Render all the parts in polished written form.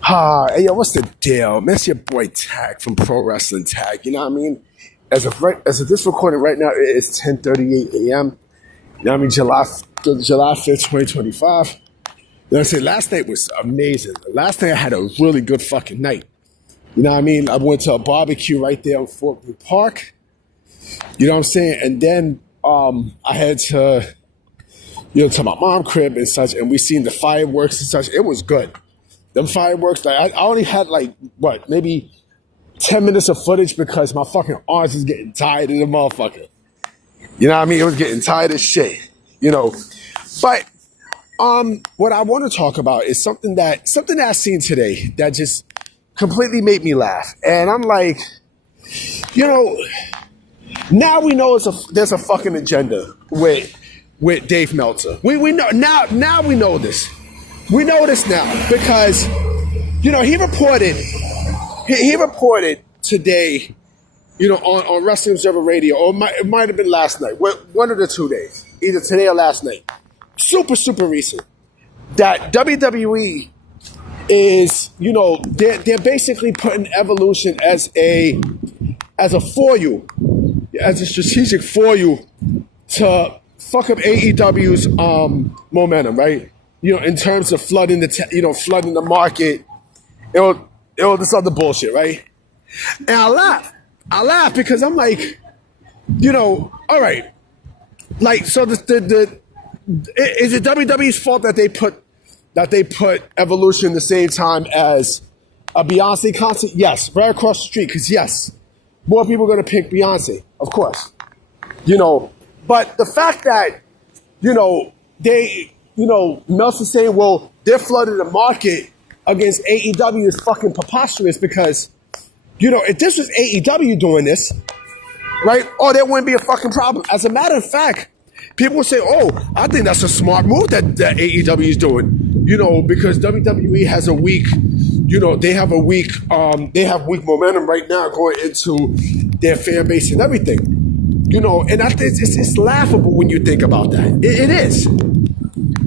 Hey, yo, what's the deal? Man, it's your boy Tag from Pro Wrestling Tag. You know what I mean? As of this recording right now, it is 10:38 a.m. You know what I mean? July 5th, 2025. You know what I'm saying? Last night was amazing. Last night I had a really good fucking night. You know what I mean? I went to a barbecue right there in Fort Blue Park. You know what I'm saying? And then I had to my mom's crib and such, and we seen the fireworks and such. It was good. Them fireworks, like, I only had maybe 10 minutes of footage because my fucking arms is getting tired of the motherfucker. You know what I mean? It was getting tired as shit, you know. But what I want to talk about is something that I seen today that just completely made me laugh. And I'm like, you know, now we know there's a fucking agenda with Dave Meltzer. We know now we know this. We know this now because, you know, he reported today, you know, on Wrestling Observer Radio, or it might have been last night, one of the 2 days, either today or last night, super recent, that WWE is, you know, they're basically putting Evolution as a foil, as a strategic foil to fuck up AEW's momentum, right? You know, in terms of flooding the market, all this other bullshit, right? And I laugh because I'm like, you know, all right, like, so is it WWE's fault that they put Evolution the same time as a Beyonce concert? Yes, right across the street, because yes, more people are gonna pick Beyonce, of course, you know. But the fact that, you know, Meltzer saying, well, they're flooding the market against AEW is fucking preposterous because, you know, if this was AEW doing this, right, there wouldn't be a fucking problem. As a matter of fact, people would say, oh, I think that's a smart move that AEW is doing, you know, because WWE has a weak, you know, they have weak momentum right now going into their fan base and everything. You know, and I think it's laughable when you think about that. It is.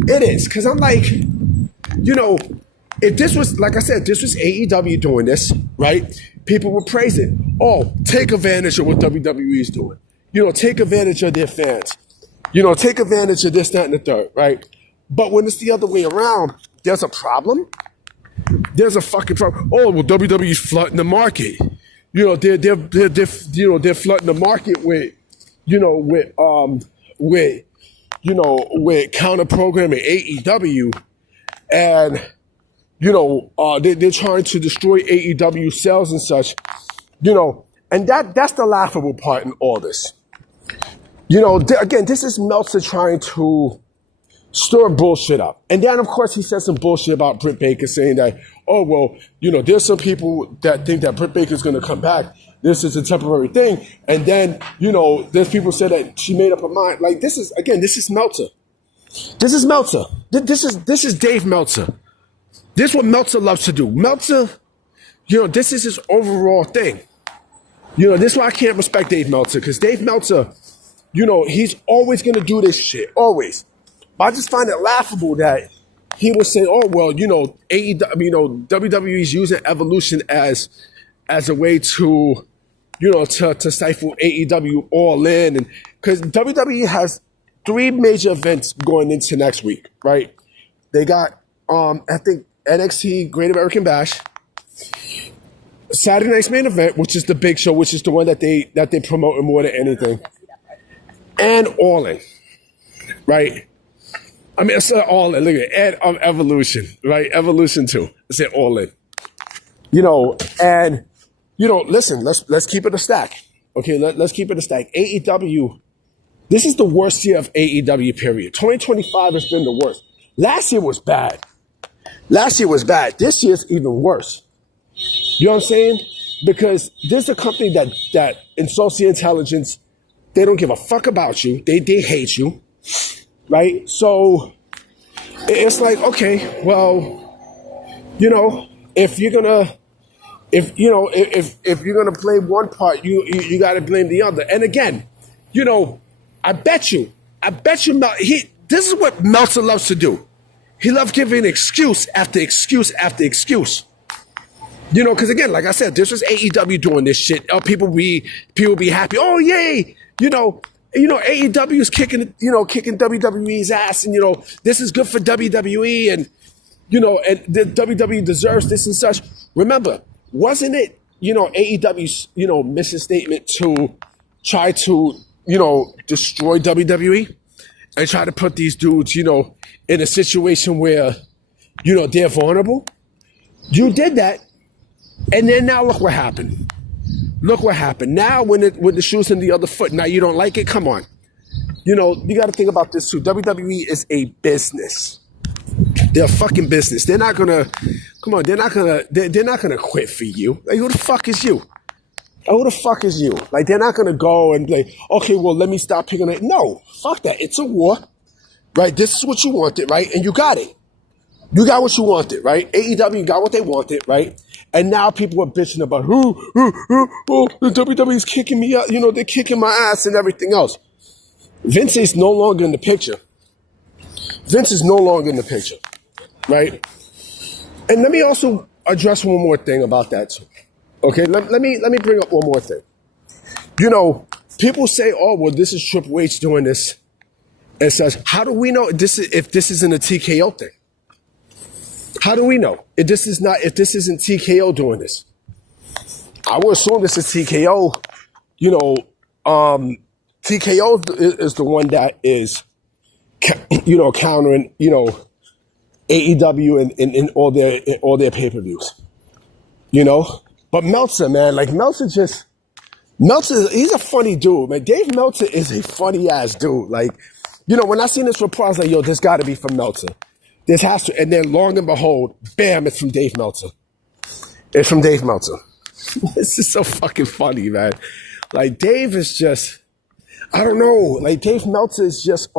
It is. Because I'm like, you know, if this was, like I said, this was AEW doing this, right? People would praise it. Oh, take advantage of what WWE is doing. You know, take advantage of their fans. You know, take advantage of this, that, and the third, right? But when it's the other way around, there's a problem. There's a fucking problem. Oh, well, WWE's flooding the market. You know, they're flooding the market with counter programming AEW, and you know, they're trying to destroy AEW sales and such, you know, and that's the laughable part in all this. You know, again, this is Meltzer trying to stir bullshit up, and then of course he said some bullshit about Britt Baker, saying that, oh well, you know, there's some people that think that Britt Baker's going to come back. This is a temporary thing. And then, you know, there's people say that she made up her mind. Like, this is Meltzer. This is Meltzer. This is Dave Meltzer. This is what Meltzer loves to do. Meltzer, you know, this is his overall thing. You know, this is why I can't respect Dave Meltzer, because Dave Meltzer, you know, he's always going to do this shit. Always. But I just find it laughable that he would say, oh, well, you know, WWE's using Evolution as a way to, you know, to stifle AEW all in. And because WWE has 3 major events going into next week, right? They got, I think, NXT Great American Bash, Saturday night's main event, which is the big show, which is the one that they promote more than anything, and All In, right? I mean, it's All In. Look at and Evolution, right? Evolution 2. It's All In. You know, and you know, listen, let's keep it a stack. Okay, let's keep it a stack. AEW, this is the worst year of AEW, period. 2025 has been the worst. Last year was bad. This year's even worse. You know what I'm saying? Because there's a company that insults your intelligence. They don't give a fuck about you. They hate you, right? So it's like, okay, well, you know, if you're gonna blame one part, you got to blame the other. And again, you know, I bet you, this is what Meltzer loves to do. He loves giving excuse after excuse after excuse. Because again, like I said, this was AEW doing this shit. People be happy. Oh yay! AEW is kicking WWE's ass, and this is good for WWE, and and the WWE deserves this and such. Remember, wasn't it AEW's mission statement to try to destroy WWE and try to put these dudes in a situation where they're vulnerable? You did that. And then now look what happened. Look what happened. Now when the shoe's in the other foot, now you don't like it? Come on. You got to think about this too. WWE is a business. They're a fucking business. They're not gonna quit for you. Like, who the fuck is you? Who the fuck is you? Like, they're not gonna go and like, okay, well, let me stop picking it. No, fuck that. It's a war, right? This is what you wanted, right? And you got it. You got what you wanted, right? AEW got what they wanted, right? And now people are bitching about, the WWE's kicking me out. They're kicking my ass and everything else. Vince is no longer in the picture. Vince is no longer in the picture, right? And let me also address one more thing about that too. Okay, let me bring up one more thing. People say, oh, well, this is Triple H doing this and such. How do we know if this isn't a TKO thing? How do we know if this isn't TKO doing this? I would assume this is TKO. TKO is the one that is, countering, AEW and all their pay-per-views. But Meltzer, man, like Meltzer, he's a funny dude, man. Dave Meltzer is a funny ass dude. Like, when I seen this report, I was like, yo, this got to be from Meltzer. This has to, and then long and behold, bam, it's from Dave Meltzer. It's from Dave Meltzer. This is so fucking funny, man. Like, Dave is just, I don't know. Like, Dave Meltzer is just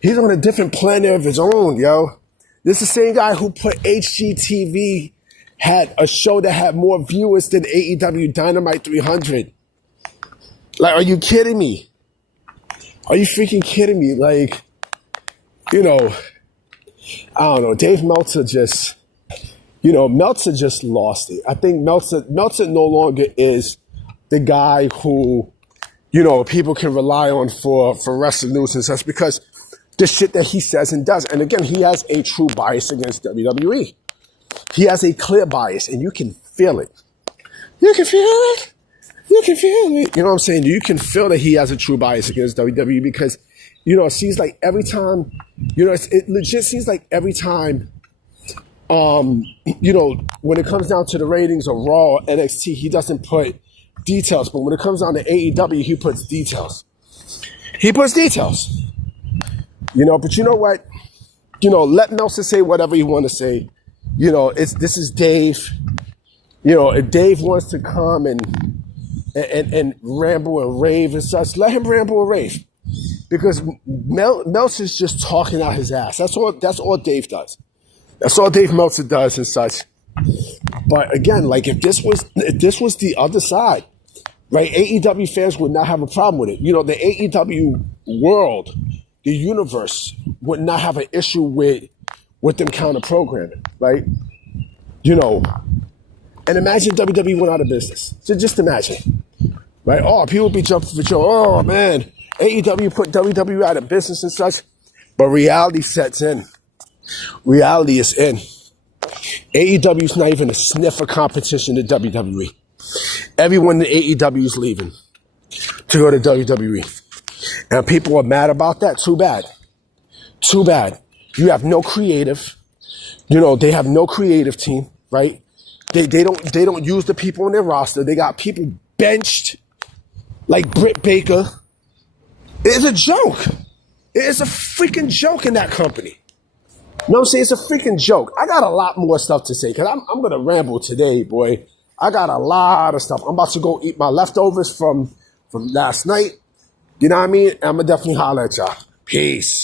he's on a different planet of his own, yo. This is the same guy who put HGTV, had a show that had more viewers than AEW Dynamite 300. Like, are you kidding me? Are you freaking kidding me? Like, I don't know. Dave Meltzer just lost it. I think Meltzer no longer is the guy who, people can rely on for wrestling news and such, because the shit that he says and does. And again, he has a true bias against WWE. He has a clear bias, and you can feel it. You can feel it. You can feel it. You know what I'm saying? You can feel that he has a true bias against WWE because, it seems like every time, it legit seems like every time, when it comes down to the ratings of Raw, NXT, he doesn't put details. But when it comes down to AEW, he puts details. He puts details. But you know what? Let Meltzer say whatever you want to say. This is Dave. If Dave wants to come and ramble and rave and such, let him ramble and rave. Because Meltzer's just talking out his ass. That's all Dave does. That's all Dave Meltzer does and such. But again, like if this was the other side, right? AEW fans would not have a problem with it. The AEW world, the universe would not have an issue with them counter programming, right? And imagine WWE went out of business. So just imagine, right? Oh, people be jumping for joy. Oh man, AEW put WWE out of business and such. But reality sets in. Reality is in. AEW's not even a sniff of competition to WWE. Everyone in AEW is leaving to go to WWE. And people are mad about that. Too bad. Too bad. You have no creative. They have no creative team, right? They don't use the people on their roster. They got people benched like Britt Baker. It's a joke. It is a freaking joke in that company. You know what I'm saying? It's a freaking joke. I got a lot more stuff to say because I'm going to ramble today, boy. I got a lot of stuff. I'm about to go eat my leftovers from last night. You know what I mean? I'm going to definitely holler at y'all. Peace.